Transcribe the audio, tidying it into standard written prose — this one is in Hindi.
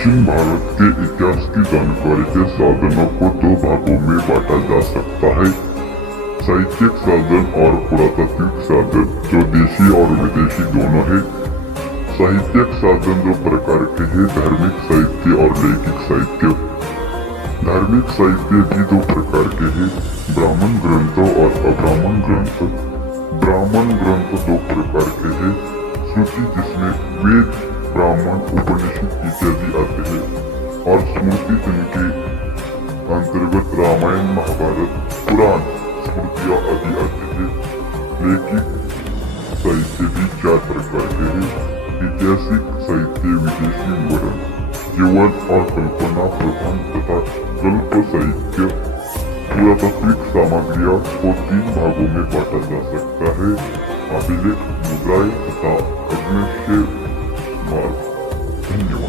दक्षिण भारत के इतिहास की जानकारी के साधनों को दो भागों में बांटा जा सकता है। साहित्यिक साधन और पुरातात्विक साधन, जो देशी और विदेशी दोनों है। साहित्यिक साधन दो प्रकार के हैं, धार्मिक साहित्य और लौकिक साहित्य। धार्मिक साहित्य भी दो प्रकार के हैं, ब्राह्मण ग्रंथ और अब्राह्मण ग्रंथ। ब्राह्मण ग्रंथ दो प्रकार के हैं, श्रुति जिसमें वेद, ब्राह्मण, उपनिषद इत्यादि आते हैं, और स्मृति जिनके अंतर्गत रामायण, महाभारत, पुराण, स्मृतियाँ आदि आते हैं। लौकिक साहित्य भी चार प्रकार के हैं, ऐतिहासिक साहित्य, विदेशी विवरण, जीवन और कल्पना प्रधान तथा कल्प साहित्य। पुरातात्विक सामग्रियों को तीन भागों में बांटा जा सकता है, अभिलेख, मुद्राएं तथा अग्निशेष मार्ग। धन्यवाद।